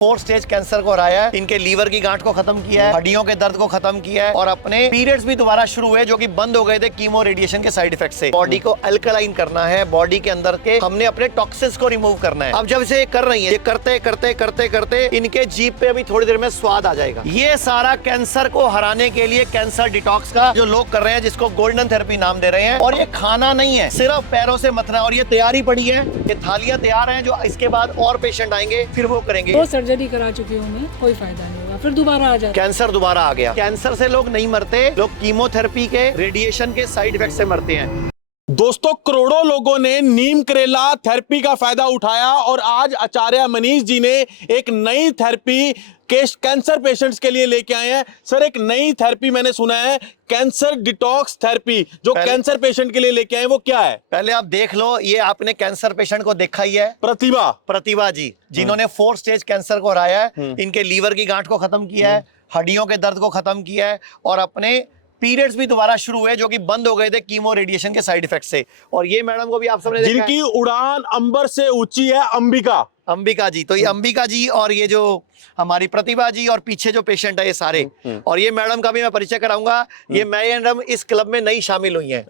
4 stage cancer को हराया है, इनके लीवर की गांठ को खत्म किया है, हड्डियों के दर्द को खत्म किया है और अपने पीरियड्स भी दोबारा शुरू हुए जो कि बंद हो गए थे कीमो रेडिएशन के साइड इफेक्ट से। बॉडी को अल्कलाइन करना है, बॉडी के अंदर के हमने अपने टॉक्सिन्स को रिमूव करना है। अब जब इसे कर रही है, ये करते करते करते करते इनके जीभ पे अभी थोड़ी देर में स्वाद आ जाएगा। ये सारा कैंसर को हराने के लिए कैंसर डिटॉक्स का जो लोग कर रहे हैं, जिसको गोल्डन थेरेपी नाम दे रहे हैं। और ये खाना नहीं है, सिर्फ पैरों से मथना। और ये तैयारी पड़ी है, ये थालियां तैयार हैं, जो इसके बाद और पेशेंट आएंगे फिर वो करेंगे। वो सर्जरी करा चुकी हूँ मैं, कोई फायदा नहीं हुआ, फिर दोबारा आ जाता। कैंसर दोबारा आ गया। कैंसर से लोग नहीं मरते, लोग कीमोथेरेपी के रेडिएशन के साइड इफेक्ट से मरते हैं। दोस्तों, करोड़ों लोगों ने नीम करेला थेरेपी का फायदा उठाया और आज आचार्य मनीष जी ने एक नई थेरेपी कैंसर पेशेंट्स के लिए लेके आए हैं। सर, एक नई थेरेपी मैंने सुना है, कैंसर डिटॉक्स थेरेपी, जो कैंसर पेशेंट के लिए लेके आए हैं, वो क्या है? पहले आप देख लो, ये आपने कैंसर पेशेंट को देखा ही है, प्रतिभा जी, जिन्होंने 4 स्टेज कैंसर को हराया है, इनके लीवर की गांठ को खत्म किया है, हड्डियों के दर्द को खत्म किया है और अपने पीरियड्स भी दोबारा शुरू हुए जो कि बंद हो गए थे कीमो रेडिएशन के साइड इफेक्ट से। और ये मैडम को भी आप सबने देखा जिनकी उड़ान अंबर से ऊंची है, अंबिका जी। तो ये अंबिका जी और ये जो हमारी प्रतिभा जी और पीछे जो पेशेंट है ये सारे। और ये मैडम का भी मैं परिचय कराऊंगा। ये मैडम इस क्लब में नई शामिल हुई हैं।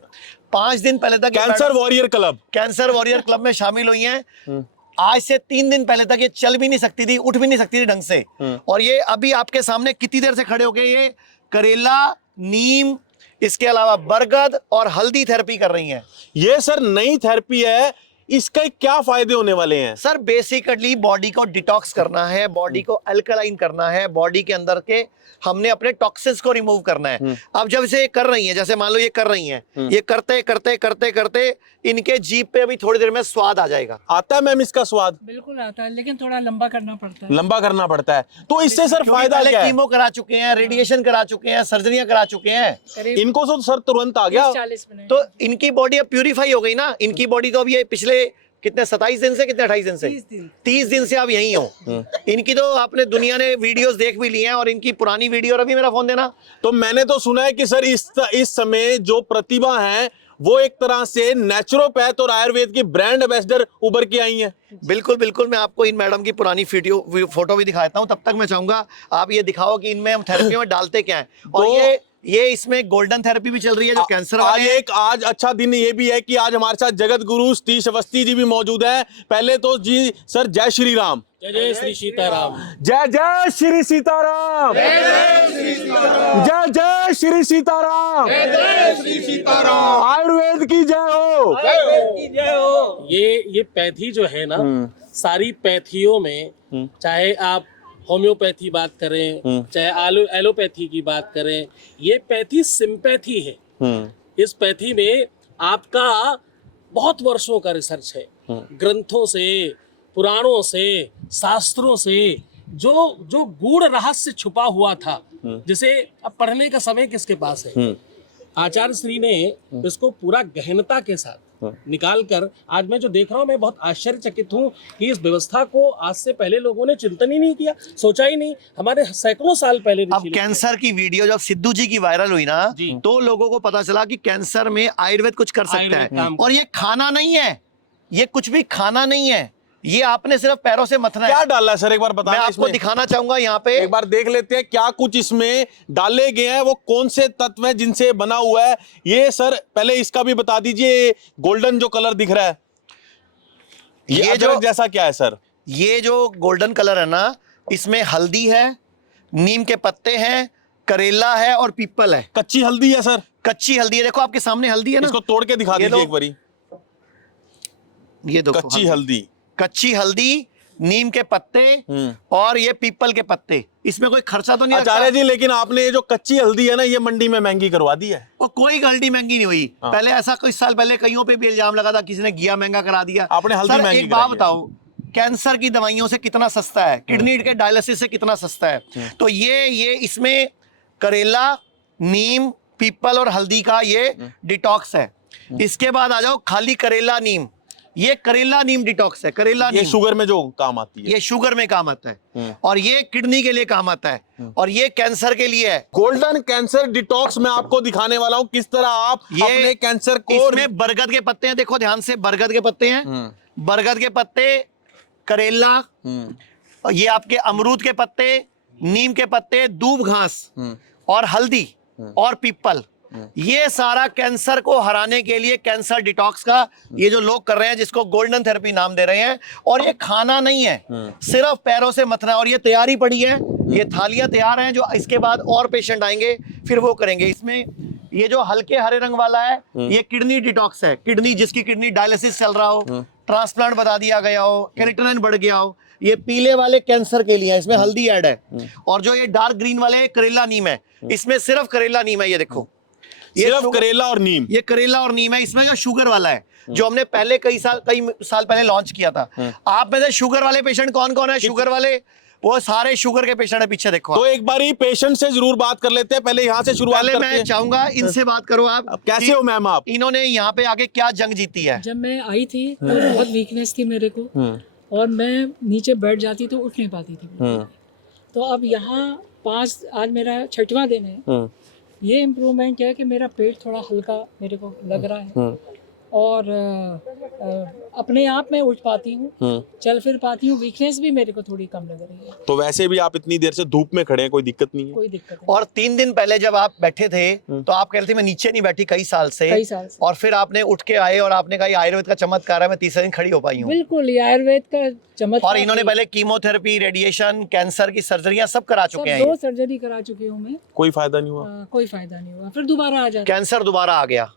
5 दिन पहले तक कैंसर वॉरियर क्लब में शामिल हुई हैं। आज से 3 दिन पहले तक ये चल भी नहीं सकती थी, उठ भी नहीं सकती थी ढंग से। और ये अभी आपके सामने कितनी देर से खड़े हो गए, ये करेला, नीम, इसके अलावा बरगद और हल्दी थेरेपी कर रही हैं। ये सर नई थेरेपी है, इसके क्या फायदे होने वाले हैं? सर, बेसिकली बॉडी को डिटॉक्स करना है, बॉडी को अल्कलाइन करना है, बॉडी के अंदर के हमने अपने टॉक्सिन्स को रिमूव करना है। अब जब इसे कर रही हैं, जैसे मान लो ये कर रही हैं, ये करते करते करते करते इनके जीभ पे अभी थोड़ी देर में स्वाद आ जाएगा। आता है मैम इसका स्वाद? बिल्कुल आता है, लेकिन थोड़ा लंबा करना पड़ता है। तो इससे सर फायदा क्या है? कीमो करा चुके हैं, रेडिएशन करा चुके हैं, सर्जरियां करा चुके हैं, इनको तो सर तुरंत आ गया। 40 मिनट तो इनकी बॉडी अब प्यूरिफाई हो गई ना। इनकी बॉडी तो अब ये पिछले कितने 27 दिन से, कितने 28 दिन से, 30 दिन से आप यहीं हो। इनकी तो आपने दुनिया ने वीडियोस देख भी ली हैं और इनकी पुरानी वीडियो। अभी मेरा फोन देना। तो मैंने तो सुना है कि सर इस समय जो प्रतिभा है वो एक तरह से नेचुरोपैथ और आयुर्वेद की ब्रांड एम्बेसडर उभर के आई हैं। बिल्कुल बिल्कुल, मैं आपको इन मैडम की पुरानी फोटो भी दिखाता हूँ। तब तक मैं चाहूंगा आप ये दिखाओ कि इनमें हम थेरेपी में डालते क्या है। और तो ये इसमें गोल्डन थेरेपी भी चल रही है जो कैंसर वाले। आज अच्छा दिन ये भी है कि आज हमारे साथ जगत गुरु सतीश अवस्थी जी भी मौजूद है। पहले तो जी सर, जय श्री राम। जय श्री सीताराम। जय जय श्री सीताराम। जय जय श्री सीताराम। आयुर्वेद की जय हो। ये पैथी जो है ना, सारी पैथियों में, चाहे आप होम्योपैथी बात करें, चाहे एलोपैथी की बात करें, ये पैथी सिंपैथी है। इस पैथी में आपका बहुत वर्षों का रिसर्च है, ग्रंथों से, पुराणों से, शास्त्रों से जो गूढ़ रहस्य छुपा हुआ था, जिसे अब पढ़ने का समय किसके पास है। आचार्य श्री ने इसको पूरा गहनता के साथ निकाल कर, आज मैं जो देख रहा हूँ, मैं बहुत आश्चर्यचकित हूँ कि इस व्यवस्था को आज से पहले लोगों ने चिंतन ही नहीं किया, सोचा ही नहीं। हमारे सैकड़ों साल पहले अब कैंसर की वीडियो जब सिद्धू जी की वायरल हुई ना, तो लोगों को पता चला कि कैंसर में आयुर्वेद कुछ कर सकता है। और ये खाना नहीं है, ये कुछ भी खाना नहीं है, ये आपने सिर्फ पैरों से मथना है। क्या डाला है सर, एक बार बताएं। मैं आपको दिखाना चाहूंगा, यहाँ पे एक बार देख लेते हैं क्या कुछ इसमें डाले गए हैं, वो कौन से तत्व हैं जिनसे बना हुआ है। ये सर पहले इसका भी बता दीजिए, गोल्डन जो कलर दिख रहा है, ये जो जैसा क्या है सर? ये जो गोल्डन कलर है ना, इसमें हल्दी है, नीम के पत्ते हैं, करेला है और पीपल है। कच्ची हल्दी है सर? कच्ची हल्दी है, देखो आपके सामने हल्दी है ना। इसको तोड़ के दिखा दीजिए एक बारी। ये देखो, कच्ची हल्दी, नीम के पत्ते और ये पीपल के पत्ते। इसमें कोई खर्चा तो नहीं आचार्य जी, लेकिन आपने ये जो कच्ची हल्दी है ना, ये मंडी में महंगी करवा दी है। और कोई हल्दी महंगी नहीं हुई। पहले ऐसा कुछ साल पहले कईयों पे भी इल्जाम लगा था, किसी ने घिया महंगा करा दिया। आपने हल्दी महंगी। एक बात बताओ, कैंसर की दवाइयों से कितना सस्ता है, किडनी के डायलिसिस से कितना सस्ता है। तो ये इसमें करेला, नीम, पीपल और हल्दी का ये डिटॉक्स है। इसके बाद आ जाओ खाली करेला नीम, ये करेला नीम डिटॉक्स है। करेला नीम शुगर में जो काम आती है, ये शुगर में काम आता है और ये किडनी के लिए काम आता है और ये कैंसर के लिए है। गोल्डन कैंसर डिटॉक्स में आपको दिखाने वाला हूं किस तरह आप अपने कैंसर को। इसमें बरगद के पत्ते हैं, देखो ध्यान से, बरगद के पत्ते हैं, बरगद के पत्ते, करेला, और ये आपके अमरूद के पत्ते, नीम के पत्ते, दूब घास और हल्दी और पीपल, ये सारा कैंसर को हराने के लिए कैंसर डिटॉक्स का ये जो लोग कर रहे हैं, जिसको गोल्डन थेरेपी नाम दे रहे हैं। और ये खाना नहीं है, सिर्फ पैरों से मथना। और ये तैयारी पड़ी है, ये थालियां तैयार हैं, जो इसके बाद और पेशेंट आएंगे फिर वो करेंगे। इसमें ये जो हल्के हरे रंग वाला है, ये किडनी डिटॉक्स है। किडनी, जिसकी किडनी डायलिसिस चल रहा हो, ट्रांसप्लांट बता दिया गया हो, केराटिन बढ़ गया हो, ये पीले वाले कैंसर के लिए है, इसमें हल्दी ऐड है। और जो ये डार्क ग्रीन वाले करेला नीम है, इसमें सिर्फ करेला नीम है। ये देखो, ये सिर्फ करेला और नीम, ये करेला और नीम है। इसमें जो शुगर वाला है, जो हमने पहले कई साल पहले लॉन्च किया था। आप में से शुगर वाले पेशेंट कौन कौन है? शुगर वाले, वो सारे शुगर के पेशेंट है, पीछे देखो। तो एक बार ही पेशेंट से जरूर बात कर लेते हैं, पहले यहाँ से शुरुआत पहले करते मैं हैं। चाहूंगा इनसे बात करो आप। कैसे हो मैम आप? इन्होंने यहाँ पे आके क्या जंग जीती है? जब मैं आई थी तो बहुत वीकनेस थी मेरे को, और मैं नीचे बैठ जाती तो उठ नहीं पाती थी। तो अब यहाँ आज मेरा 6वां दिन है। ये इम्प्रूवमेंट क्या है कि मेरा पेट थोड़ा हल्का मेरे को लग रहा है, और अपने आप में उठ पाती हूँ, चल फिर पाती हूँ। वीकनेस भी मेरे को थोड़ी कम लग रही है। तो वैसे भी आप इतनी देर से धूप में खड़े हैं, कोई दिक्कत नहीं है? कोई दिक्कत नहीं। और 3 दिन पहले जब आप बैठे थे तो आप कह रहे थे मैं नीचे नहीं बैठी कई साल से। और फिर आपने उठ के आए और आपने कहा ये आयुर्वेद का चमत्कार है, मैं तीसरे दिन खड़ी हो पाई हूँ। बिल्कुल, ये आयुर्वेद का चमत्कार। और इन्होंने पहले कीमोथेरेपी, रेडिएशन, कैंसर की सर्जरियां सब करा चुके हैं। 2 सर्जरी करा चुकी हूँ मैं, कोई फायदा नहीं हुआ? कोई फायदा नहीं हुआ। फिर दोबारा आ जाता, कैंसर दोबारा आ गया।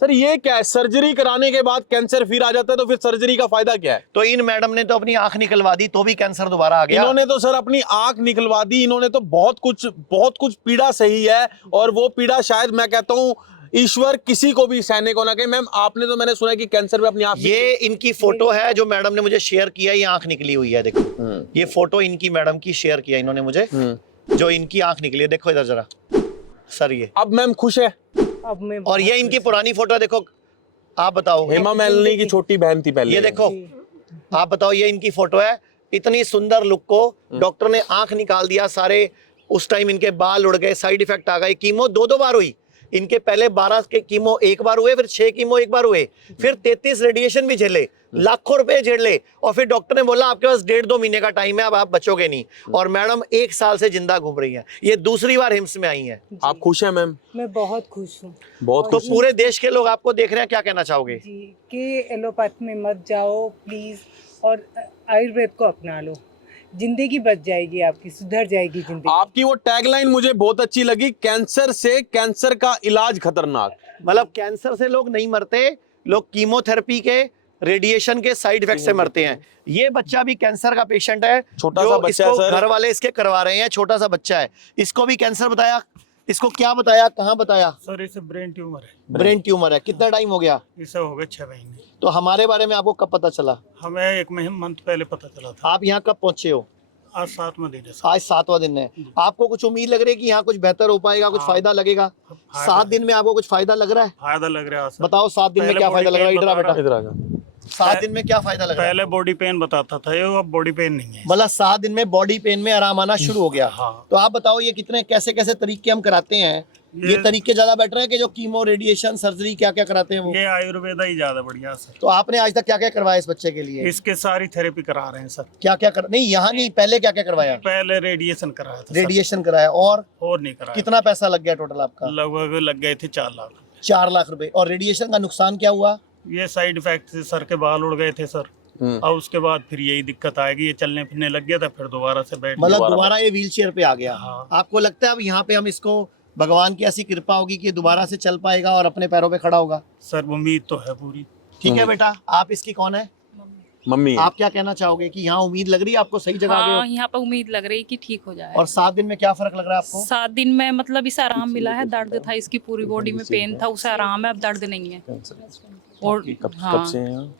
सर ये क्या है, सर्जरी कराने के बाद कैंसर फिर आ जाता है, तो फिर सर्जरी का फायदा क्या है? तो इन मैडम ने तो अपनी आंख निकलवा दी तो भी कैंसर दोबारा आ गया। इन्होंने तो सर अपनी आंख निकलवा दी, इन्होंने तो बहुत कुछ पीड़ा सही है, और वो पीड़ा शायद मैं कहता हूँ ईश्वर किसी को भी सहने को ना कहे। मैम आपने तो, मैंने सुना है कि कैंसर पे अपनी आंख, ये इनकी फोटो है जो मैडम ने मुझे शेयर किया, ये आंख निकली हुई है देखो। ये फोटो इनकी मैडम की शेयर किया इन्होंने मुझे, जो इनकी आंख निकली है, देखो इधर जरा सर। ये अब मैम खुश है? अब मैं और ये इनकी पुरानी फोटो देखो, आप बताओ। हेमा मालिनी की छोटी बहन थी पहले। ये देखो, आप बताओ, ये इनकी फोटो है। इतनी सुंदर लुक को डॉक्टर ने आंख निकाल दिया सारे। उस टाइम इनके बाल उड़ गए, साइड इफेक्ट आ गए। कीमो 2 बार हुई इनके, पहले 12 के कीमो 1 बार हुए, फिर 6 कीमो 1 बार हुए, फिर 33 रेडिएशन भी झेले, लाखों रुपए झेल ले। और फिर डॉक्टर ने बोला आपके पास 1.5-2 महीने का टाइम है, अब आप बचोगे नहीं। और मैडम 1 साल से जिंदा घूम रही हैं। ये दूसरी बार हिम्स में आई हैं। आप खुश हैं मैम? मैं बहुत खुश हूँ। बहुत तो खुश। पूरे देश के लोग आपको देख रहे हैं, क्या कहना चाहोगे? जी, कि एलोपैथ में मत जाओ प्लीज, और आयुर्वेद को अपना लो, जिंदगी बच जाएगी आपकी, सुधर जाएगी जिंदगी। आपकी वो टैगलाइन मुझे बहुत अच्छी लगी, कैंसर से कैंसर का इलाज खतरनाक। मतलब कैंसर से लोग नहीं मरते, लोग कीमोथेरेपी के, रेडिएशन के साइड इफेक्ट से मरते हैं। ये बच्चा भी कैंसर का पेशेंट है, छोटा जो सा बच्चा है इसको सर। घर वाले इसके करवा रहे हैं। छोटा सा बच्चा है, इसको भी कैंसर बताया। इसको क्या बताया, कहाँ बताया? सर इसे ब्रेन ट्यूमर है। ब्रेन ट्यूमर है। कितना टाइम हो गया? इसे हो गए 6 महीने। तो हमारे बारे में आपको कब पता चला? हमें 1 मंथ पहले पता चला था। आप यहाँ कब पहुंचे हो? आज 7वां दिन है सर। आज 7वां दिन है। आपको कुछ उम्मीद लग रही है कि यहाँ कुछ बेहतर हो पाएगा, कुछ फायदा लगेगा? 7 दिन में आपको कुछ फायदा लग रहा है? फायदा लग रहा है सर। बताओ 7 दिन में पहले क्या फायदा लग रहा है? body इधर आ pain बेटा, इधर आ जा। 7 दिन में क्या फायदा लग रहा है? पहले बॉडी पेन बताता था, ये अब बॉडी पेन नहीं है। मतलब 7 दिन में बॉडी पेन में आराम आना शुरू हो गया। हाँ। तो आप बताओ ये कितने कैसे कैसे तरीके हम कराते हैं? ये तरीके ज्यादा बेटर है कि जो कीमो, रेडिएशन, सर्जरी क्या क्या कराते हैं वो? ये आयुर्वेदा ही ज्यादा बढ़िया सर। तो आपने आज तक क्या क्या करवाया इस बच्चे के लिए? इसके सारी थेरेपी करा रहे हैं सर। क्या क्या कर नहीं, यहाँ नहीं, पहले क्या क्या करवाया? पहले रेडिएशन कराया था सर। रेडिएशन कराया। और नहीं कराया। कितना पैसा लग गया टोटल आपका? लगभग लग गए थे 4 लाख। 4 लाख रुपए। और रेडिएशन का नुकसान क्या हुआ? ये साइड इफेक्ट से सर के बाल उड़ गए थे सर। और उसके बाद फिर यही दिक्कत आएगी, ये चलने फिरने लग गया था, फिर दोबारा से बैठ मतलब दोबारा ये व्हील चेयर पे आ गया। हाँ। आपको लगता है अब यहाँ पे हम इसको, भगवान की ऐसी कृपा होगी कि दोबारा से चल पाएगा और अपने पैरों पे खड़ा होगा? सर उम्मीद तो है पूरी। ठीक है बेटा, आप इसकी कौन है? मम्मी। आप क्या कहना चाहोगे कि यहाँ उम्मीद लग रही है आपको, सही जगह आ गए हो? हाँ, यहाँ पर उम्मीद लग रही है कि ठीक हो जाए। और 7 दिन में क्या फर्क लग रहा है आपको? 7 दिन में मतलब इसे आराम मिला है। दर्द था, इसकी पूरी बॉडी में पेन था, उसे आराम है, अब दर्द नहीं है। और कब हाँ, से हैं?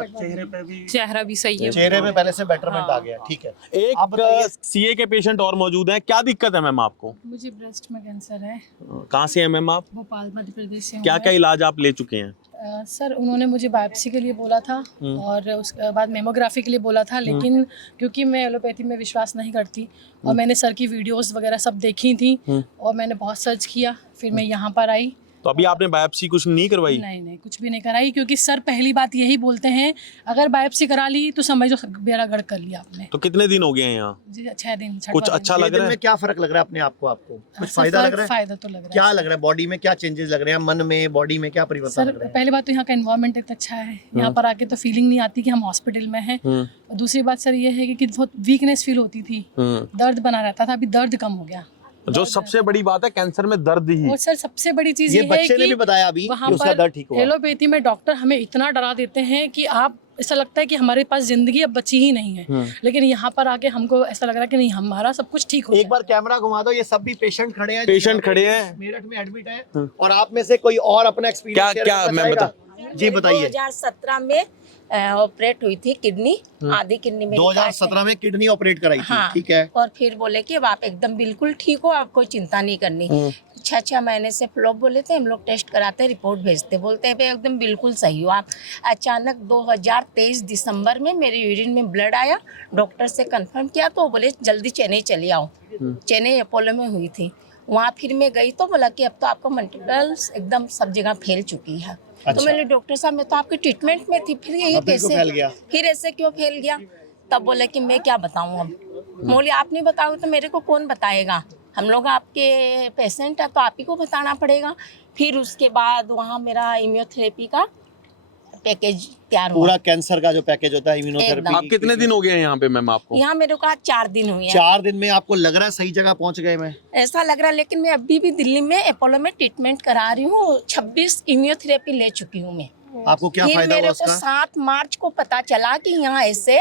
चेहरे पे भी चेहरा भी सही है। चेहरे में पहले से बेटरमेंट आ गया। ठीक है, आप एक बताइए। सीए के पेशेंट और मौजूद हैं, क्या दिक्कत है मैम आपको? मुझे ब्रेस्ट में कैंसर है। कहाँ से हैं मैम आप? भोपाल, मध्य प्रदेश से हूँ क्या मैं। क्या इलाज आप ले चुके हैं? सर उन्होंने मुझे बायोप्सी के लिए बोला था, और उसके बाद मेमोग्राफी के लिए बोला था, लेकिन क्योंकि मैं एलोपैथी में विश्वास नहीं करती, और मैंने सर की वीडियोस वगैरह सब देखी थी, और मैंने बहुत सर्च किया, फिर मैं यहाँ पर आई, तो अभी आपने बायोप्सी कुछ नहीं करवाई? नहीं नहीं, कुछ भी नहीं कराई, क्योंकि सर पहली बात यही बोलते हैं अगर बायोप्सी करा ली तो समझो बेड़ा गर्क कर लिया आपने। तो कितने दिन हो गए हैं यहाँ? जी 6 दिन। कुछ अच्छा लग रहा है? में क्या फर्क लग रहा है अपने आप को? आपको कुछ फायदा लग रहा है? फायदा तो लग रहा है। क्या लग रहा है? बॉडी में क्या चेंजेस लग रहे हैं? मन में, बॉडी में क्या परिवर्तन सर लग रहा है? पहली बात तो यहाँ का एनवायरनमेंट इतना अच्छा है, यहाँ पर आके तो फीलिंग नहीं आती कि हम हॉस्पिटल में हैं। और दूसरी बात सर ये है कि बहुत वीकनेस फील होती थी, दर्द बना रहता था, अभी दर्द कम हो गया। जो सबसे बड़ी बात है कैंसर में दर्द ही। और सर सबसे बड़ी चीज ये है बच्चे ने कि भी बताया अभी वहाँ कि उसका पर दर्द ठीक हुआ। एलोपैथी में डॉक्टर हमें इतना डरा देते हैं कि आप, ऐसा लगता है कि हमारे पास जिंदगी अब बची ही नहीं है। लेकिन यहाँ पर आके हमको ऐसा लग रहा है कि नहीं, हमारा सब कुछ ठीक हो एक बार कैमरा घुमा दो, ये सब भी पेशेंट खड़े हैं, पेशेंट खड़े हैं, मेरठ में एडमिट हैं, और आप में से कोई और अपना एक्सपीरियंस क्या मैं बता। जी बताइए। 2017 में ऑपरेट हुई थी किडनी, आधी किडनी में 2017 में किडनी ऑपरेट कराई थी। हाँ, ठीक है। और फिर बोले कि अब आप एकदम बिल्कुल ठीक हो, आप कोई चिंता नहीं करनी। 6 महीने से फ्लॉप बोले थे, हम लोग टेस्ट कराते, रिपोर्ट भेजते, बोलते हैं भाई एकदम बिल्कुल सही हो आप। अचानक 2023 दिसंबर में मेरे यूरिन में ब्लड आया, डॉक्टर से कंफर्म किया तो बोले जल्दी चेन्नई चली आओ। चेन्नई अपोलो में हुई थी, वहाँ फिर मैं गई तो बोला कि अब तो आपका मल्टीपल्स एकदम सब जगह फैल चुकी है। तो मैंने डॉक्टर साहब, मैं तो आपके ट्रीटमेंट में थी, फिर ये कैसे फैल गया? फिर ऐसे क्यों फैल गया? तब बोले कि मैं क्या बताऊँ अब, बोले आप नहीं बताओगे तो मेरे को कौन बताएगा, हम लोग आपके पेशेंट है तो आप ही को बताना पड़ेगा। फिर उसके बाद वहाँ मेरा इम्यूनोथेरेपी का पैकेज तैयार हुआ, पूरा कैंसर का जो पैकेज होता है, इम्यूनोथेरेपी। आप कितने दिन हो गए हैं यहाँ पे मैम आपको? यहाँ मेरे को आज 4 दिन हुए हैं। 4 दिन में आपको लग रहा है सही जगह पहुँच गए? मैं ऐसा लग रहा है, लेकिन मैं अभी भी दिल्ली में अपोलो में ट्रीटमेंट करा रही हूँ, 26 इम्यूनोथेरेपी ले चुकी हूँ मैं। आपको क्या फिर फायदा हुआ मेरे को उसका? 7 मार्च को पता चला कि यहाँ ऐसे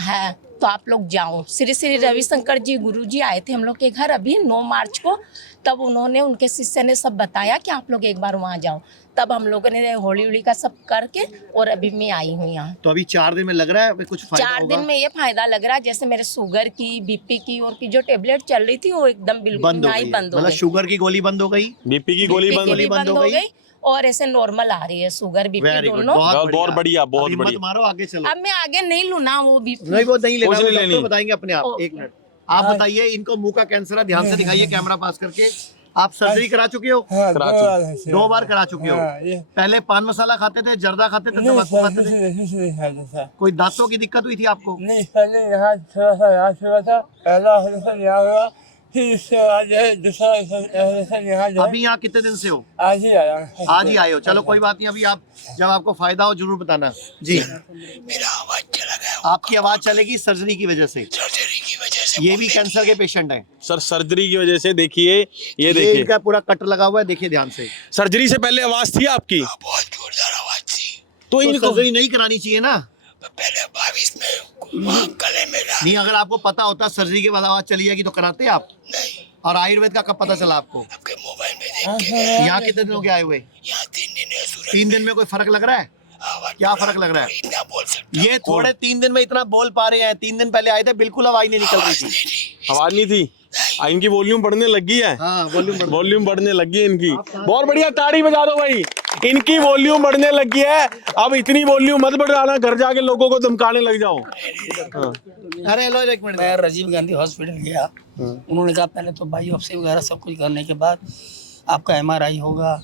है, तो आप लोग जाओ। श्री श्री रविशंकर जी गुरुजी आए थे हम लोग के घर अभी 9 मार्च को, तब उन्होंने, उनके शिष्य ने सब बताया कि आप लोग एक बार वहाँ जाओ। तब हम लोगों ने होली का सब करके और अभी मैं आई हूँ यहाँ। तो अभी 4 दिन में लग रहा है कुछ फायदा 4 होगा? दिन में ये फायदा लग रहा है, जैसे मेरे शुगर की, बीपी की और की जो टेबलेट चल रही थी वो एकदम बिल्कुल बंद हो नहीं गई, बंद हो मतलब गई। शुगर की गोली बंद हो गई, बीपी की गोली बंद हो गई और ऐसे नॉर्मल आ रही है शुगर बीपी Very good, दोनों। बहुत बढ़िया, बहुत हिम्मत बढ़िया। मारो, आगे चलो। अब मैं आगे नहीं लूँ ना वो बीपी। नहीं, वो नहीं लेना, कुछ वो नहीं डॉक्टर लेनी। बताएंगे अपने आप। एक मिनट, आप बताइए, इनको मुंह का कैंसर है, ध्यान से दिखाइए कैमरा पास करके। आप सर्जरी करा चुके हो? करा चुके। 2 बार करा चुके हो। पहले पान मसाला खाते थे, जर्दा खाते थे, तंबाकू खाते थे? कोई दांतों की दिक्कत हुई थी आपको? नहीं, पहले यहाँ थोड़ा सा याद हुआ था, पहला ऑपरेशन यहाँ हुआ, फिर इसके बाद जो है दूसरा ऑपरेशन यहाँ जो है। अभी यहाँ कितने दिन से हो? आज ही आया। आज ही आए हो? चलो कोई बात नहीं, अभी आप जब आपको फायदा हो जरूर बताना। जी, मेरा आवाज चला गया। आपकी आवाज चलेगी सर्जरी की वजह से। सर्जरी की वजह से ये भी कैंसर के पेशेंट हैं। सर सर्जरी की वजह से देखिए, ये ये देखिए इनका पूरा कट लगा हुआ है, देखिए ध्यान से। सर्जरी से पहले आवाज थी आपकी? बहुत जोरदार आवाज थी। तो तो इनको सर्जरी नहीं करानी चाहिए ना? पहले 22 में वहाँ गले में नहीं, अगर आपको पता होता सर्जरी के बाद आवाज चली जाएगी तो कराते आप? नहीं, और आयुर्वेद का कब पता चला आपको? आपके मोबाइल में देख के। यहाँ कितने दिन हो गए आए हुए? यहाँ 3 दिन है सूरज। 3 दिन में कोई फर्क लग रहा है? क्या फर्क लग रहा है? इतना बोल सकता ये थोड़े 3 दिन में इतना बोल पा रहे हैं, 3 दिन पहले आए थे बिल्कुल आवाज नहीं निकल रही थी। आवाज नहीं थी। इनकी वॉल्यूम बढ़ने लगी है। हाँ, वॉल्यूम बढ़ने लगी है इनकी। बहुत बढ़िया, ताड़ी बजा दो भाई। इनकी वॉल्यूम बढ़ने लगी है। अब इतनी वॉल्यूम मत बढ़ाना, घर जाके लोगों को धमकाने लग जाओ। अरे लो एक मिनट। मैं राजीव गांधी हॉस्पिटल गया, उन्होंने कहा पहले तो बायोप्सी वगैरह सब कुछ करने के बाद आपका MRI होगा,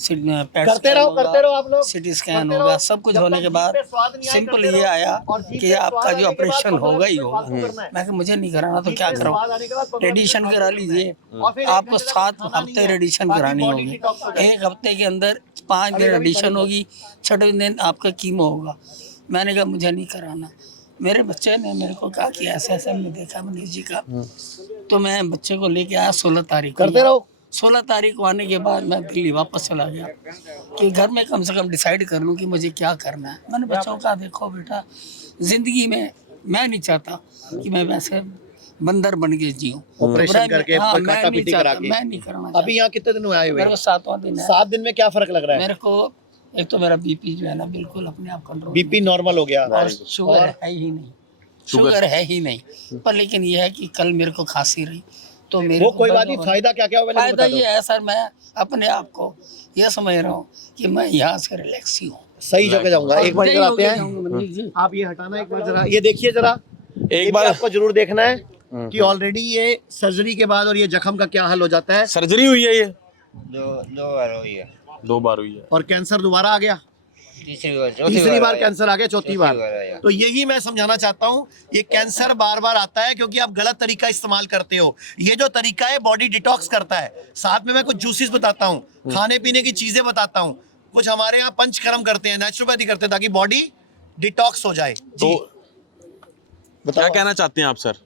करते रहो आप लोग, सिटी स्कैन होगा, सब कुछ होने के बाद सिंपल ये आया कि आपका जो ऑपरेशन होगा ही होगा। मैं कहा मुझे नहीं कराना तो क्या कराऊं, रेडिएशन करा लीजिए, आपको 7 हफ्ते रेडिएशन करानी होगी। 1 हफ्ते के अंदर 5 दिन रेडिएशन होगी, 6वें दिन आपका कीमो होगा। मैंने कहा मुझे नहीं कराना। मेरे बच्चे ने मेरे को कहा कि ऐसे ऐसे हमने देखा मनीष जी का, तो मैं बच्चे को लेके आया 16 तारीख को। करते रहो। 16 तारीख को आने के बाद मैं दिल्ली वापस चला गया कि घर में कम से कम डिसाइड कर लूँ कि मुझे क्या करना है। मैंने बच्चों का देखो बेटा, ज़िंदगी में मैं नहीं चाहता कि मैं वैसे बंदर बन के जीऊँ, ऑपरेशन करके काटा पीटी करा के। मैं नहीं करना। अभी यहाँ कितने दिन हुए आए हुए? मेरे को 7वां दिन है। 7 दिन में क्या फर्क लग रहा है? मेरे को एक तो मेरा बीपी जो है ना बिल्कुल अपने आप कंट्रोल, बीपी नॉर्मल हो गया और शुगर है ही नहीं, शुगर है ही नहीं। पर लेकिन ये है कि कल मेरे को खांसी रही तो मेरे वो कोई बात नहीं। फायदा क्या क्या होगा? फायदा ये है सर, मैं अपने आप को ये समझ रहा हूँ कि मैं यहाँ से रिलैक्स ही हूँ, सही जगह जाऊंगा। एक बार इधर आते हैं, आप ये हटाना एक बार जरा, ये देखिए जरा, एक बार आपको जरूर देखना है कि ऑलरेडी ये सर्जरी के बाद और ये जख्म का क्या हाल हो जाता है। सर्जरी हुई है ये? दो बार हुई है। 2 बार हुई है। और कैंसर दोबारा आ गया, तीसरी बार कैंसर आ गया, चौथी बार। आया। तो यही मैं समझाना चाहता हूँ, ये कैंसर बार बार आता है क्योंकि आप गलत तरीका इस्तेमाल करते हो। ये जो तरीका है बॉडी डिटॉक्स करता है। साथ में मैं कुछ जूसेस बताता हूँ, खाने पीने की चीजें बताता हूँ, कुछ हमारे यहाँ पंचकर्म करते हैं, नेचुरोपैथी करते हैं ताकि बॉडी डिटॉक्स हो जाए। जी क्या कहना चाहते हैं आप sir?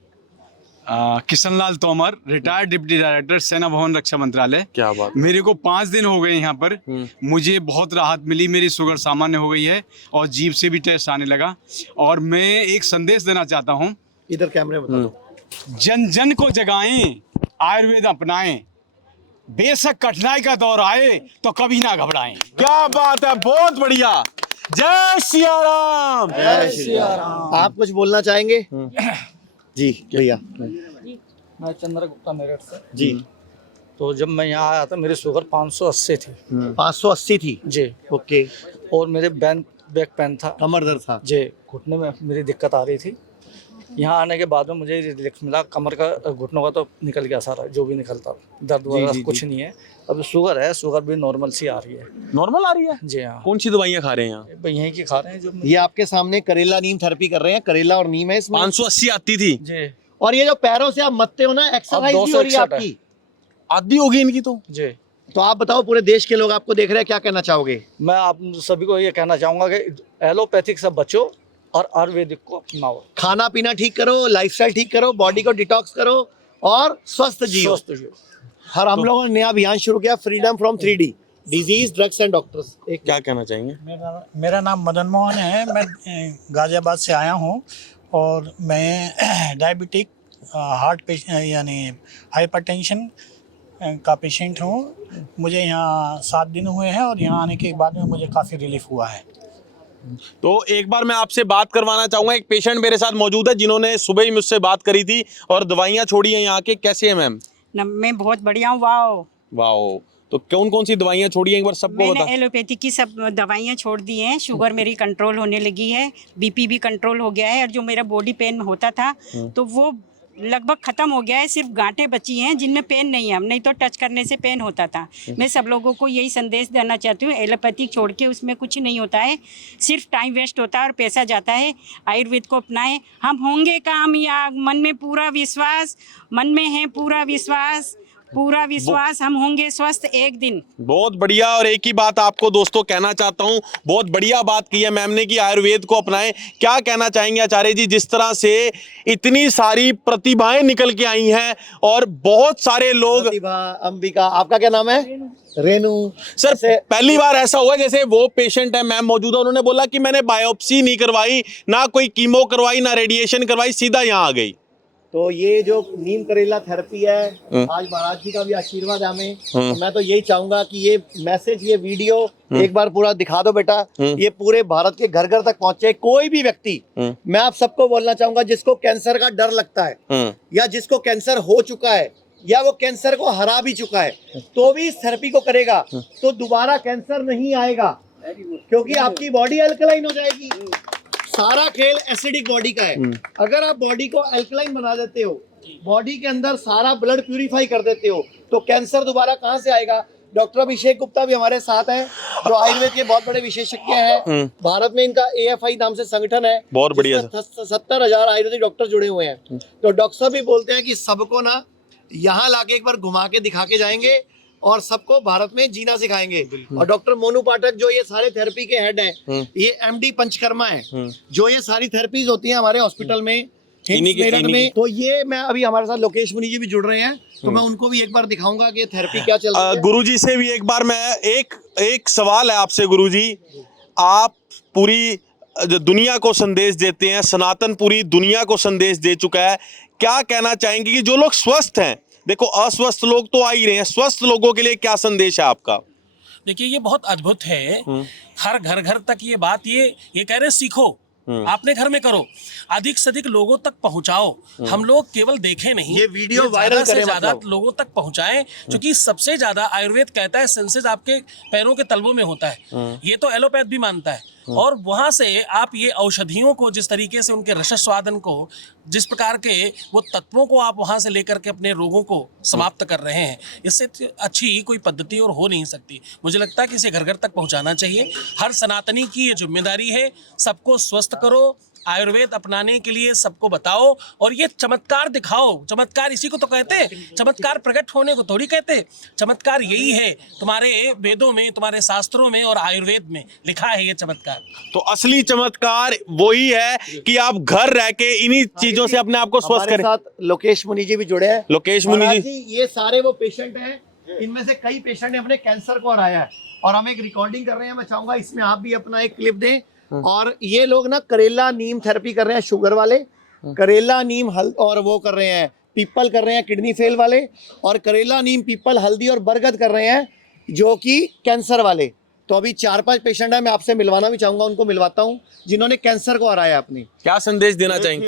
Kishan Lal Tomar, retired deputy director, सेना भवन रक्षा मंत्रालय। क्या बात। मेरे को 5 दिन हो गए यहाँ पर, मुझे बहुत राहत मिली, मेरी शुगर सामान्य हो गई है और जीभ से भी टेस्ट आने लगा। और मैं एक संदेश देना चाहता हूँ, इधर कैमरे में बता दो। जन जन को जगाएं, आयुर्वेद अपनाएं, बेशक कठिनाई का दौर आए तो कभी ना घबराएं। क्या बात है, बहुत बढ़िया। जय सिया राम। जय सिया राम। आप कुछ बोलना चाहेंगे? जी भैया। मैं चंद्र गुप्ता मेरठ से जी। तो जब मैं यहाँ आया था मेरी शुगर 580 थी। 580 थी जी। ओके। और मेरे बैक पेन था, कमर दर्द था जी, घुटने में मेरी दिक्कत आ रही थी। यहाँ आने के बाद में मुझे रिलैक्स मिला, कमर का घुटनों का तो निकल गया सारा जो भी निकलता, दर्द वगैरह कुछ नहीं है। अब शुगर है, शुगर भी नॉर्मल सी आ रही है। नॉर्मल आ रही है? जी हाँ। कौन सी दवाइयाँ खा रहे हैं यहाँ? यहीं की खा रहे हैं जो ये आपके सामने करेला नीम थेरेपी कर रहे हैं, करेला और नीम है इसमें। 580 आती थी जी। और ये जो पैरों से आप मत्ते हो ना, एक्सरसाइज भी हो रही है आपकी। आदि होगी इनकी तो। जी। तो आप बताओ, पूरे देश के लोग आपको देख रहे हैं, क्या कहना चाहोगे? मैं आप सभी को ये कहना चाहूँगा कि एलोपैथिक से बचो और आयुर्वेदिक को अपनाओ। खाना पीना ठीक करो, लाइफस्टाइल ठीक करो, बॉडी को डिटॉक्स करो और स्वस्थ जियो। हर हम लोगों ने नया अभियान शुरू किया, freedom from 3D, disease, drugs and doctors. एक क्या कहना चाहेंगे? मेरा नाम मदन मोहन है, मैं गाजियाबाद से आया हूँ और मैं डायबिटिक, हार्ट पेशेंट यानी हाइपरटेंशन का पेशेंट हूँ। मुझे यहाँ 7 दिन हुए हैं और यहाँ आने के बाद में मुझे काफ़ी रिलीफ हुआ है। तो एक बार मैं आपसे बात करवाना चाहूंगा, एक पेशेंट मेरे साथ मौजूद है जिन्होंने सुबह ही मुझसे बात करी थी और दवाइयाँ छोड़ी हैं यहाँ के। कैसे है मैम? मैं बहुत बढ़िया हूँ। वाओ। तो कौन कौन सी दवाइयाँ छोड़ी हैं एक बार सबको बता। मैंने एलोपैथी की सब दवाइयाँ छोड़ दी हैं। शुगर मेरी कंट्रोल होने लगी है, बीपी भी कंट्रोल हो गया है और जो मेरा बॉडी पेन होता था तो वो लगभग खत्म हो गया है। सिर्फ गांठें बची हैं जिनमें पेन नहीं है, नहीं तो टच करने से पेन होता था। मैं सब लोगों को यही संदेश देना चाहती हूँ, एलोपैथिक छोड़ के उसमें कुछ नहीं होता है, सिर्फ टाइम वेस्ट होता है और पैसा जाता है। आयुर्वेद को अपनाएं, हम होंगे कामयाब। मन में पूरा विश्वास, मन में है पूरा विश्वास, पूरा विश्वास, हम होंगे स्वस्थ एक दिन। बहुत बढ़िया। और एक ही बात आपको दोस्तों कहना चाहता हूं, बहुत बढ़िया बात की है मैम ने कि आयुर्वेद को अपनाएं। क्या कहना चाहेंगे आचार्य जी, जिस तरह से इतनी सारी प्रतिभाएं निकल के आई हैं और बहुत सारे लोग। अंबिका, आपका क्या नाम है? रेनू। सर पहली बार ऐसा हुआ जैसे वो पेशेंट है मैम मौजूद है, उन्होंने बोला कि मैंने बायोप्सी नहीं करवाई, ना कोई कीमो करवाई, ना रेडिएशन करवाई, सीधा यहाँ आ गई। तो ये जो नीम करेला थेरेपी है, आज महाराज जी का भी आशीर्वाद है हमें। तो मैं तो यही चाहूंगा कि ये मैसेज, ये वीडियो एक बार पूरा दिखा दो बेटा, ये पूरे भारत के घर घर तक पहुंचे। कोई भी व्यक्ति, मैं आप सबको बोलना चाहूंगा, जिसको कैंसर का डर लगता है या जिसको कैंसर हो चुका है या वो कैंसर को हरा भी चुका है, तो भी इस थेरेपी को करेगा तो दोबारा कैंसर नहीं आएगा, क्योंकि आपकी बॉडी अल्कलाइन हो जाएगी। सारा खेल एसिडिक बॉडी का है। अगर आप बॉडी को अल्कलाइन बना देते हो, बॉडी के अंदर सारा ब्लड प्यूरिफाई कर देते हो, तो कैंसर दोबारा कहाँ से आएगा? डॉक्टर अभिषेक गुप्ता भी हमारे साथ हैं, जो आयुर्वेद के बहुत बड़े विशेषज्ञ हैं। भारत में इनका AFI नाम से संगठन है, बहुत बढ़िया। 70,000 आयुर्वेदिक डॉक्टर जुड़े हुए हैं। तो डॉक्टर साहब भी बोलते हैं कि सबको ना यहाँ लाके एक बार घुमा के दिखा के जाएंगे और सबको भारत में जीना सिखाएंगे। और डॉक्टर मोनू पाठक जो ये सारे थेरेपी के हेड हैं, ये MD पंचकर्मा है, जो ये सारी थेरेपीज होती हैं हमारे हॉस्पिटल में, मेरठ में। तो ये मैं अभी हमारे साथ लोकेश मुनि जी भी जुड़ रहे हैं, तो मैं उनको भी एक बार दिखाऊंगा कि थेरेपी क्या चल रही है। गुरुजी से भी एक बार मैं एक सवाल है आपसे गुरुजी, आप पूरी दुनिया को संदेश देते हैं, सनातन पूरी दुनिया को संदेश दे चुका है। क्या कहना चाहेंगे कि जो लोग स्वस्थ हैं, देखो अस्वस्थ लोग तो आ ही रहे हैं, स्वस्थ लोगों के लिए क्या संदेश है आपका? देखिए ये बहुत अद्भुत है, हर घर घर तक ये बात, ये कह रहे हैं सीखो, आपने घर में करो, अधिक से अधिक लोगों तक पहुंचाओ। हम लोग केवल देखें नहीं, ये वीडियो वायरल करें, ज्यादा लोगों तक पहुंचाएं, क्योंकि सबसे ज्यादा आयुर्वेद कहता है सेंसेस आपके पैरों के तलवों में होता है। ये तो एलोपैथ भी मानता है। और वहां से आप ये औषधियों को जिस तरीके से उनके रसस्वादन को, जिस प्रकार के वो तत्वों को आप वहां से लेकर के अपने रोगों को समाप्त कर रहे हैं, इससे अच्छी कोई पद्धति और हो नहीं सकती। मुझे लगता है कि इसे घर घर तक पहुंचाना चाहिए। हर सनातनी की ये जिम्मेदारी है, सबको स्वस्थ करो, आयुर्वेद अपनाने के लिए सबको बताओ और ये चमत्कार दिखाओ। चमत्कार इसी को तो कहते हैं, चमत्कार प्रकट होने को थोड़ी कहते। चमत्कार यही है, तुम्हारे वेदों में, तुम्हारे शास्त्रों में और आयुर्वेद में लिखा है ये चमत्कार। तो असली चमत्कार वही है कि आप घर रह के इन्हीं चीजों से अपने आप को स्वस्थ करें। हमारे साथ लोकेश मुनि जी भी जुड़े हैं। लोकेश मुनि महाराज जी, ये सारे वो पेशेंट हैं, इनमें से कई पेशेंट ने अपने कैंसर को हराया है और हम एक रिकॉर्डिंग कर रहे हैं। मैं चाहूंगा इसमें आप भी अपना एक क्लिप दें। और ये लोग ना करेला नीम थेरेपी कर रहे हैं, शुगर वाले, करेला नीम और वो कर रहे हैं, पीपल कर रहे हैं किडनी फेल वाले, और करेला नीम पीपल हल्दी और बरगद कर रहे हैं जो कि कैंसर वाले। तो अभी 4-5 पेशेंट है, मैं आपसे मिलवाना भी चाहूंगा, उनको मिलवाता हूँ जिन्होंने कैंसर को हराया अपनी। क्या संदेश देना चाहेंगे?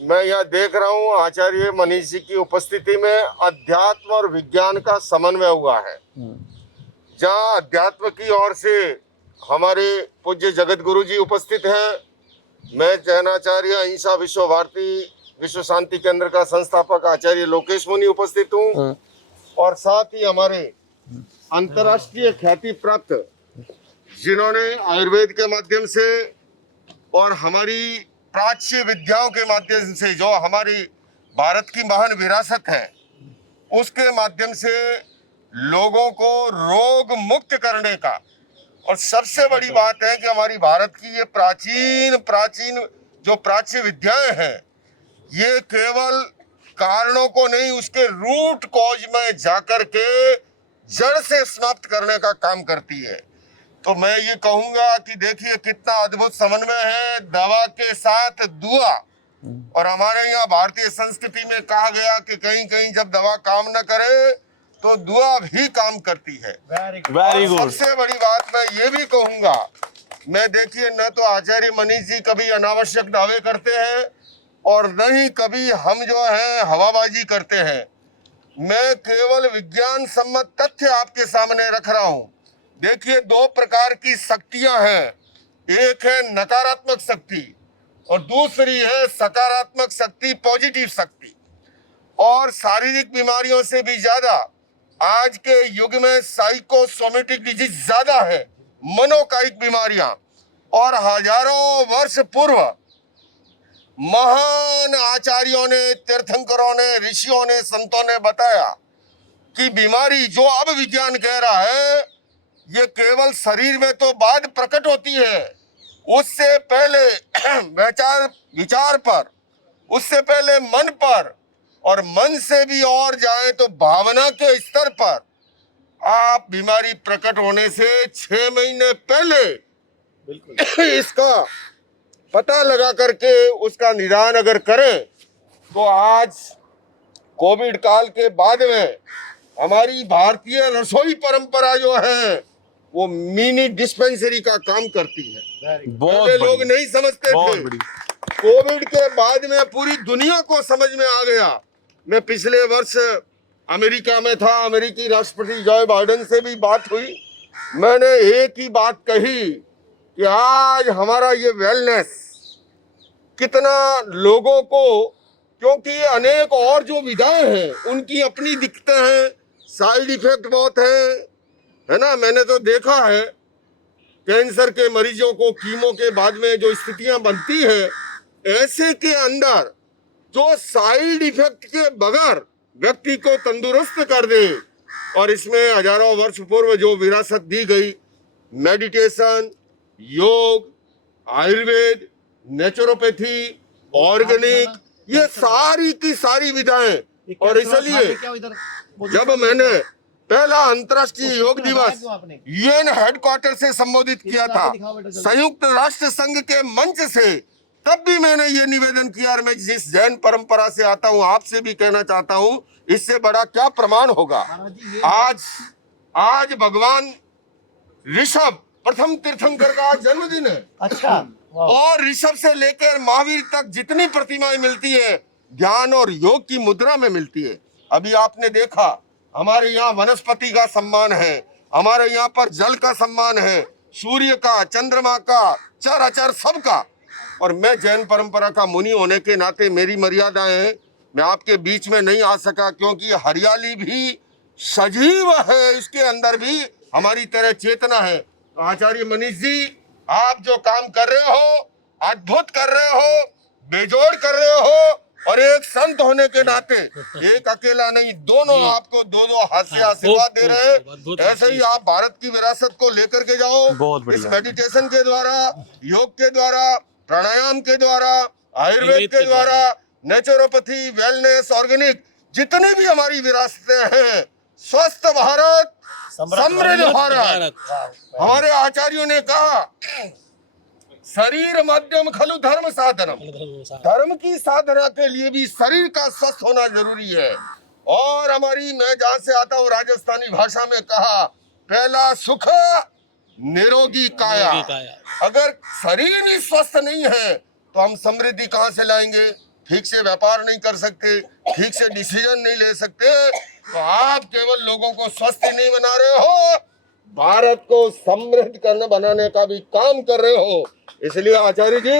मैं यहाँ देख रहा हूँ आचार्य मनीष जी की उपस्थिति में अध्यात्म और विज्ञान का समन्वय हुआ है। जहाँ अध्यात्म की ओर से हमारे पूज्य जगत गुरु जी उपस्थित हैं। मैं जैनाचार्य अहिंसा विश्व भारती विश्व शांति केंद्र का संस्थापक आचार्य लोकेश मुनि उपस्थित हूँ, और साथ ही हमारे अंतर्राष्ट्रीय ख्याति प्राप्त जिन्होंने आयुर्वेद के माध्यम से और हमारी प्राच्य विद्याओं के माध्यम से, जो हमारी भारत की महान विरासत है, उसके माध्यम से लोगों को रोग मुक्त करने का, और सबसे बड़ी बात है कि हमारी भारत की ये प्राचीन जो प्राच्य विद्याएं हैं, ये केवल कारणों को नहीं, उसके रूट कॉज में जाकर के जड़ से समाप्त करने का काम करती है। तो मैं ये कहूंगा कि देखिए कितना अद्भुत समन्वय है दवा के साथ दुआ। और हमारे यहाँ भारतीय संस्कृति में कहा गया कि कहीं कहीं जब दवा काम न करे तो दुआ भी काम करती है। Very good. सबसे बड़ी बात मैं ये भी कहूंगा, मैं देखिए न तो आचार्य मनीष जी कभी अनावश्यक दावे करते हैं और न ही कभी हम जो है हवाबाजी करते हैं। मैं केवल विज्ञान सम्मत तथ्य आपके सामने रख रहा हूं। देखिए 2 प्रकार की शक्तियां हैं, एक है नकारात्मक शक्ति और दूसरी है सकारात्मक शक्ति, पॉजिटिव शक्ति। और शारीरिक बीमारियों से भी ज्यादा आज के युग में साइकोसोमेटिक डिजीज ज्यादा है, मनोकायिक बीमारियां। और हजारों वर्ष पूर्व महान आचार्यों ने, तीर्थंकरों ने, ऋषियों ने, संतों ने बताया कि बीमारी जो अब विज्ञान कह रहा है ये केवल शरीर में तो बाद प्रकट होती है, उससे पहले विचार पर, उससे पहले मन पर, और मन से भी और जाए तो भावना के स्तर पर आप बीमारी प्रकट होने से 6 महीने पहले इसका पता लगा करके उसका निदान अगर करें तो आज कोविड काल के बाद में हमारी भारतीय रसोई परंपरा जो है वो मिनी डिस्पेंसरी का काम करती है। पहले लोग नहीं समझते थे, कोविड के बाद में पूरी दुनिया को समझ में आ गया। मैं पिछले वर्ष अमेरिका में था, अमेरिकी राष्ट्रपति जो बाइडेन से भी बात हुई, मैंने एक ही बात कही कि आज हमारा ये वेलनेस कितना लोगों को, क्योंकि अनेक और जो विधाएं हैं उनकी अपनी दिक्कतें हैं, साइड इफेक्ट बहुत है ना। मैंने तो देखा है कैंसर के मरीजों को कीमो के बाद में जो स्थितियां बनती है, ऐसे के अंदर जो साइड इफेक्ट के बगैर व्यक्ति को तंदुरुस्त कर दे। और इसमें हजारों वर्ष पूर्व जो विरासत दी गई, मेडिटेशन, योग, आयुर्वेद, नेचुरोपैथी, ऑर्गेनिक, ये सारी की सारी विधाएं। और इसलिए जब मैंने पहला अंतर्राष्ट्रीय योग दिवस यूएन हेडक्वार्टर से संबोधित किया था, संयुक्त राष्ट्र संघ के मंच से, तब भी मैंने ये निवेदन किया। और मैं जिस जैन परंपरा से आता हूँ, आपसे भी कहना चाहता हूँ, इससे बड़ा क्या प्रमाण होगा। आज भगवान ऋषभ प्रथम तीर्थंकर का जन्मदिन है। अच्छा। और ऋषभ से लेकर महावीर तक जितनी प्रतिमाएं मिलती है ध्यान और योग की मुद्रा में मिलती है। अभी आपने देखा हमारे यहाँ वनस्पति का सम्मान है, हमारे यहाँ पर जल का सम्मान है, सूर्य का, चंद्रमा का, चराचर सबका। और मैं जैन परंपरा का मुनि होने के नाते मेरी मर्यादाएं हैं, मैं आपके बीच में नहीं आ सका क्योंकि हरियाली भी सजीव है, इसके अंदर भी हमारी तरह चेतना है। तो आचार्य मनीष जी, आप जो काम कर रहे हो अद्भुत कर रहे हो, बेजोड़ कर रहे हो, और एक संत होने के नाते एक अकेला नहीं, दोनों आपको दो हाथ से आशीर्वाद दे रहे हैं। ऐसे ही आप भारत की विरासत को लेकर के जाओ, इस मेडिटेशन के द्वारा, योग के द्वारा, प्राणायाम के द्वारा, आयुर्वेद के द्वारा, नेचुरोपैथी, वेलनेस, ऑर्गेनिक, जितनी भी हमारी विरासतें हैं, स्वस्थ भारत, समृद्ध भारत। हमारे आचार्यों ने कहा शरीर माध्यम खलु धर्म साधनम, धर्म की साधना के लिए भी शरीर का स्वस्थ होना जरूरी है। और हमारी, मैं जहाँ से आता हूँ राजस्थानी भाषा में कहा, पहला सुख निरोगी काया। अगर शरीर ही स्वस्थ नहीं है तो हम समृद्धि कहाँ से लाएंगे? ठीक से व्यापार नहीं कर सकते, ठीक से डिसीजन नहीं ले सकते। तो आप केवल लोगों को स्वस्थ ही नहीं बना रहे हो, भारत को समृद्ध करने बनाने का भी काम कर रहे हो। इसलिए आचार्य जी,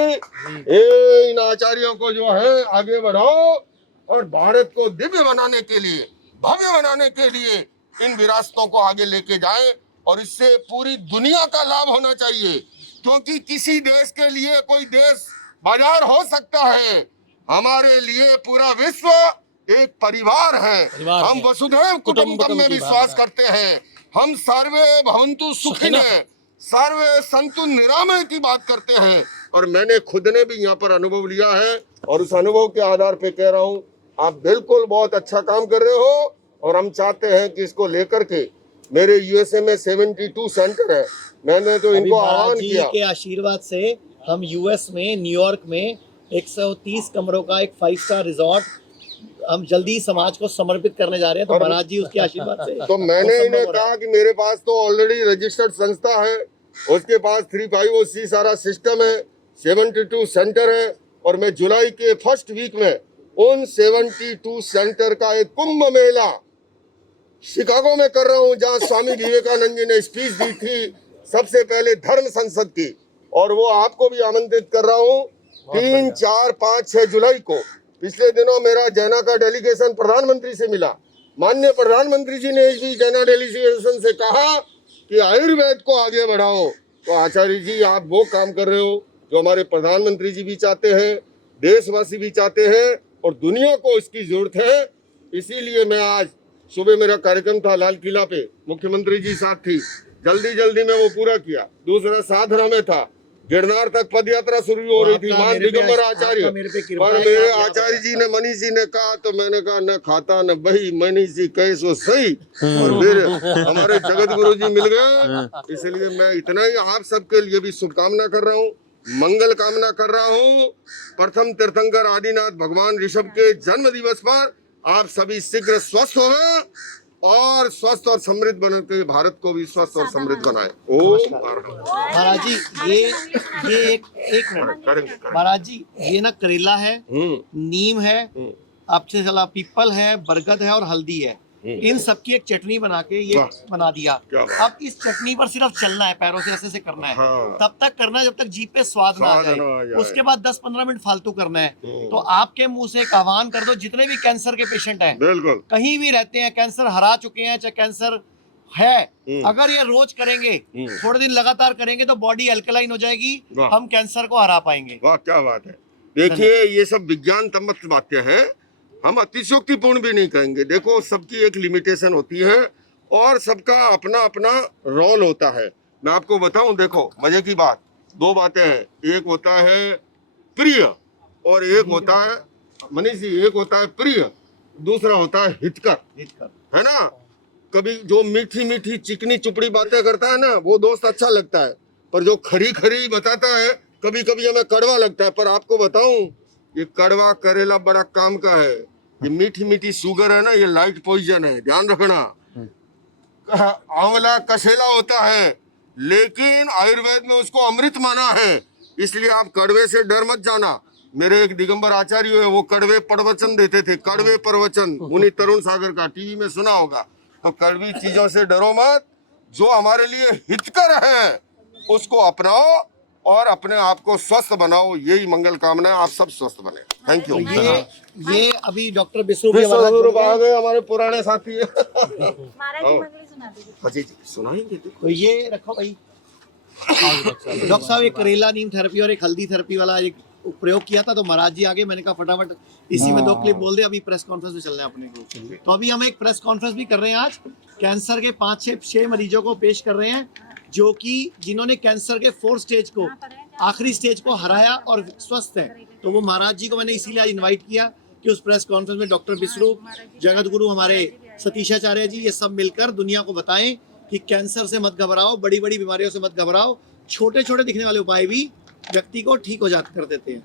इन आचार्यों को जो है आगे बढ़ाओ और भारत को दिव्य बनाने के लिए, भव्य बनाने के लिए इन विरासतों को आगे लेके जाएं, और इससे पूरी दुनिया का लाभ होना चाहिए। क्योंकि किसी देश के लिए कोई देश बाजार हो सकता है, हमारे लिए पूरा विश्व एक परिवार है। हम वसुधैव कुटुंबकम में विश्वास करते हैं। हम सर्वे भवन्तु सुखिनः, सर्वे सन्तु निरामय की बात करते हैं। और मैंने खुद ने भी यहाँ पर अनुभव लिया है, और उस अनुभव के आधार पे कह रहा हूँ, आप बिल्कुल बहुत अच्छा काम कर रहे हो। और हम चाहते हैं कि इसको लेकर के, मेरे यूएसए में 72 सेंटर है, मैंने तो इनको आह्वान किया के आशीर्वाद से हम यूएस में, न्यूयॉर्क में 130 कमरों का एक 5 स्टार रिजॉर्ट हम जल्दी समाज को समर्पित करने जा रहे हैं। तो महाराज जी उसके आशीर्वाद से तो मैंने इन्हें कहा कि मेरे पास तो ऑलरेडी रजिस्टर्ड संस्था है, उसके पास 350C सारा सिस्टम है, 72 सेंटर है, और मैं जुलाई के फर्स्ट वीक में उन 72 सेंटर का एक कुंभ मेला शिकागो में कर रहा हूँ, जहाँ स्वामी विवेकानंद जी ने स्पीच दी थी सबसे पहले धर्म संसद की। और वो आपको भी आमंत्रित कर रहा हूँ 3, 4, 5, 6 जुलाई को। पिछले दिनों मेरा जैना का डेलीगेशन प्रधानमंत्री से मिला। माननीय प्रधानमंत्री जी ने इस जैना डेलीगेशन से कहा कि आयुर्वेद को आगे बढ़ाओ। तो आचार्य जी, आप वो काम कर रहे हो जो हमारे प्रधानमंत्री जी भी चाहते हैं, देशवासी भी चाहते हैं, और दुनिया को इसकी जरूरत है। इसीलिए मैं आज सुबह, मेरा कार्यक्रम था लाल किला पे, मुख्यमंत्री जी साथ थी, जल्दी में वो पूरा किया। दूसरा साधना में था, गिरनार तक पद यात्रा शुरू हो रही थी, मान दिगंबर आचार्य। और मेरे आचार्य जी ने, मनीष जी ने कहा, तो मैंने कहा न खाता न बही, मनीष जी कहे सो सही। और फिर हमारे जगत गुरु जी मिल गए। इसलिए मैं इतना ही आप सबके लिए भी शुभकामना कर रहा हूँ, मंगल कामना कर रहा हूँ। प्रथम तीर्थंकर आदिनाथ भगवान ऋषभ के जन्म दिवस पर आप सभी शीघ्र स्वस्थ हों और स्वस्थ और समृद्ध बन के भारत को भी स्वस्थ और समृद्ध बनाए। ओम महाराज जी, ये एक मिनट महाराज जी, ये ना करेला है, नीम है, आपसे चला पीपल है, बरगद है और हल्दी है। इन सब की एक चटनी बना के ये बना दिया। अब इस चटनी पर सिर्फ चलना है, पैरों से ऐसे करना है। तब तक करना है जब तक जीभ पे स्वाद ना आ जाए। उसके बाद 10-15 मिनट फालतू करना है। तो आपके मुंह से एक आह्वान कर दो, जितने भी कैंसर के पेशेंट हैं, बिल्कुल कहीं भी रहते हैं, कैंसर हरा चुके हैं, चाहे कैंसर है, अगर ये रोज करेंगे, थोड़े दिन लगातार करेंगे, तो बॉडी अल्कलाइन हो जाएगी, हम कैंसर को हरा पाएंगे। वाह, क्या बात है। देखिए, ये सब विज्ञान सम्मत बातें हैं, हम अतिशयोक्तिपूर्ण भी नहीं कहेंगे। देखो, सबकी एक लिमिटेशन होती है और सबका अपना अपना रोल होता है। मैं आपको बताऊं, देखो मजे की बात, 2 बातें हैं। एक होता है प्रिय और एक होता है, मनीष जी, एक होता है प्रिय, दूसरा होता है हितकर, है ना। कभी जो मीठी मीठी चिकनी चुपड़ी बातें करता है ना, वो दोस्त अच्छा लगता है, पर जो खरी खरी बताता है, कभी कभी हमें कड़वा लगता है। पर आपको बताऊं, ये कड़वा करेला बड़ा काम का है। ये मीठी मीठी शुगर है ना, ये लाइट पॉइजन है, ध्यान रखना। आंवला कसेला होता है, लेकिन आयुर्वेद में उसको अमृत माना है। इसलिए आप कड़वे से डर मत जाना। मेरे एक दिगंबर आचार्य है, वो कड़वे प्रवचन देते थे, कड़वे प्रवचन, मुनि तरुण सागर का, टीवी में सुना होगा। तो कड़वी चीजों से डरो मत, जो हमारे लिए हितकर है उसको अपनाओ और अपने आप को स्वस्थ बनाओ। यही मंगल कामना है, आप सब स्वस्थ बने। Thank you. ये अभी डॉक्टर बिस्रू भी हमारे साथ आ गए, हमारे पुराने साथी है। जी सुनाएंगे। तो ये रखो भाई। डॉक्टर साहब एक करेला नीम थेरेपी और एक हल्दी थेरेपी वाला एक प्रयोग किया था, तो महाराज जी आगे, मैंने कहा फटाफट इसी में 2 क्लिप बोल दे, अभी प्रेस कॉन्फ्रेंस में चलना है अपने को। तो अभी हम एक प्रेस कॉन्फ्रेंस भी कर रहे हैं आज। कैंसर के 5-6 मरीजों को पेश कर रहे हैं, जो कि जिन्होंने कैंसर के 4 स्टेज को, आखिरी स्टेज को हराया और स्वस्थ है। तो वो महाराज जी को मैंने इसीलिए आज इन्वाइट किया कि उस प्रेस कॉन्फ्रेंस में डॉक्टर बिस्रू, जगत गुरु हमारे सतीशाचार्य जी, ये सब मिलकर दुनिया को बताएं कि कैंसर से मत घबराओ, बड़ी बड़ी बीमारियों से मत घबराओ, छोटे छोटे दिखने वाले उपाय भी व्यक्ति को ठीक हो जाते कर देते हैं।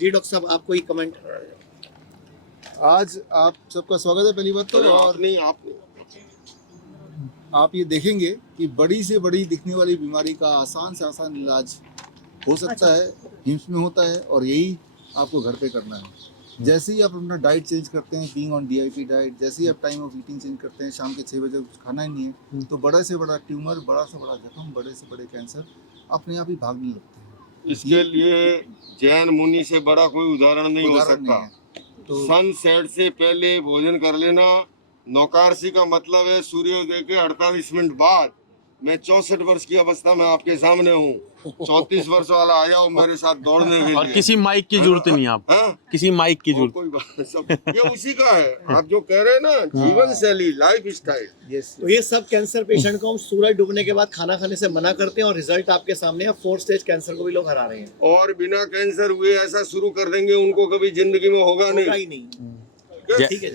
जी डॉक्टर साहब, आपको ही कमेंट। आज आप सबका स्वागत है पहली बात तो, और आप ये देखेंगे कि बड़ी से बड़ी दिखने वाली बीमारी का आसान से आसान इलाज हो सकता है, हिम्स में होता है, और यही आपको घर पे करना है। जैसे ही आप अपना डाइट चेंज करते हैं, बीइंग ऑन DIP डाइट, जैसे ही आप टाइम ऑफ ईटिंग चेंज करते हैं, शाम के 6 बजे कुछ खाना ही नहीं है, तो बड़ा से बड़ा ट्यूमर, बड़ा से बड़ा जख्म, बड़े से बड़े कैंसर अपने आप ही भागने लगते हैं। इसके लिए जैन मुनि से बड़ा कोई उदाहरण नहीं हो सकता। तो सनसेट से पहले भोजन कर लेना। नौकारसी का मतलब है सूर्योदय के 48 मिनट बाद। मैं 64 वर्ष की अवस्था में आपके सामने हूँ। 34 वर्ष वाला आया हो मेरे साथ दौड़ने के लिए। और किसी माइक की जरूरत नहीं है आप, किसी माइक की जरूरत। कोई बात सब ये उसी का है। आप जो कह रहे हैं ना, जीवन शैली, लाइफ स्टाइल। तो ये सब कैंसर पेशेंट को हम सूरज डूबने के बाद खाना खाने से मना करते हैं, और रिजल्ट आपके सामने है। 4 स्टेज कैंसर को भी लोग हरा रहे हैं। और बिना कैंसर हुए ऐसा शुरू कर देंगे, उनको कभी जिंदगी में होगा नहीं। ठीक है,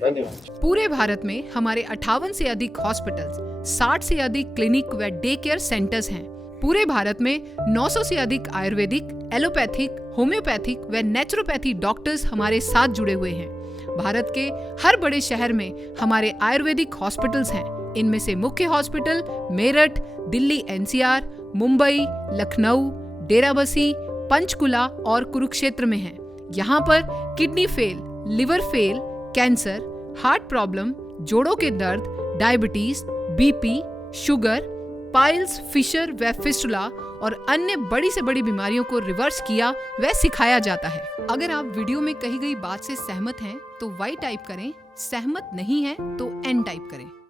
धन्यवाद। पूरे भारत में हमारे 58 से अधिक हॉस्पिटल्स, 60 से अधिक क्लिनिक व डे केयर सेंटर्स हैं। पूरे भारत में 900 से अधिक आयुर्वेदिक, एलोपैथिक, होम्योपैथिक व नेचुरोपैथी डॉक्टर्स हमारे साथ जुड़े हुए हैं। भारत के हर बड़े शहर में हमारे आयुर्वेदिक हॉस्पिटल्स हैं। इनमें से मुख्य हॉस्पिटल मेरठ, दिल्ली NCR, मुंबई, लखनऊ, डेराबसी, पंचकुला और कुरुक्षेत्र में हैं। यहाँ पर kidney fail, liver fail, cancer, heart problem, जोड़ों के दर्द, diabetes, BP, sugar, piles, fissure व फिस्टुला और अन्य बड़ी से बड़ी बीमारियों को रिवर्स किया व सिखाया जाता है। अगर आप वीडियो में कही गई बात से सहमत हैं तो Y टाइप करें, सहमत नहीं हैं तो N टाइप करें।